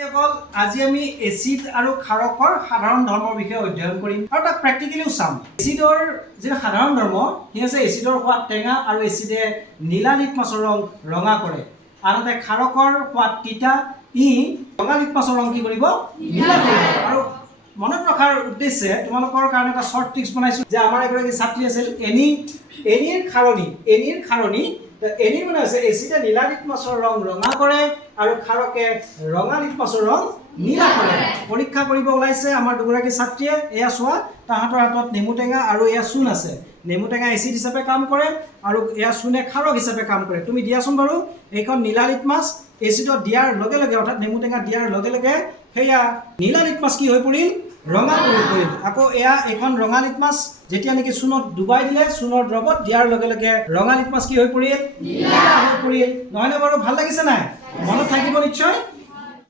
আজি আমি এচিড আৰু ক্ষাৰকৰ সাধাৰণ ধৰ্মৰ বিষয়ে অধ্যয়ন কৰিম আৰু তাক প্ৰেক্টিকেলিও চাম। এচিডৰ যে সাধাৰণ ধৰ্ম হি আছে এচিডৰ সোৱাদ টেঙা আৰু এচিডে নীলা লিটমাছৰ ৰং ৰঙা কৰে। আনহাতে ক্ষাৰকৰ সোৱাদ তিতা, ই ৰঙা লিটমাছৰ ৰং কি কৰিব? নীলা কৰিব। আৰু মনত ৰখাৰ উদ্দেশ্যে তোমালোকৰ কাৰণে এটা শৰ্ট ট্ৰিক্স বনাইছো যে আমাৰ এগৰাকী ছাত্ৰী আছিল এনিৰ খাৰণী এনি মানে আছে এচিডে নীলা লিটমাছৰ ৰং ৰঙা কৰে আৰু ক্ষাৰকে ৰঙা লিটমাছৰ ৰং নীলা কৰে। পৰীক্ষা কৰিব ওলাইছে আমাৰ দুগৰাকী ছাত্ৰীয়ে। এয়া চোৱা, তাহাঁতৰ হাতত নেমু টেঙা আৰু এয়া চূণ আছে। নেমু টেঙা এচিড হিচাপে কাম কৰে আৰু এয়া চূণে ক্ষাৰক হিচাপে কাম কৰে। তুমি দিয়াচোন বাৰু এইখন নীলা লিটমাছ এচিডত দিয়াৰ লগে লগে অৰ্থাৎ নেমু টেঙা দিয়াৰ লগে লগে সেয়া নীলা লিটমাছ কি হৈ পৰিল? ৰঙা হৈ পৰিল। আকৌ এইখন ৰঙা লিটমাছ যেতিয়া নেকি চূণত ডুবাই দিলে, চূণৰ দ্ৰৱত দিয়াৰ লগে লগে ৰঙা লিটমাছ কি হৈ পৰিল? নীলা হৈ পৰিল। নহয়নে বাৰু? ভাল লাগিছে নাই? মনত থাকিব নিশ্চয়।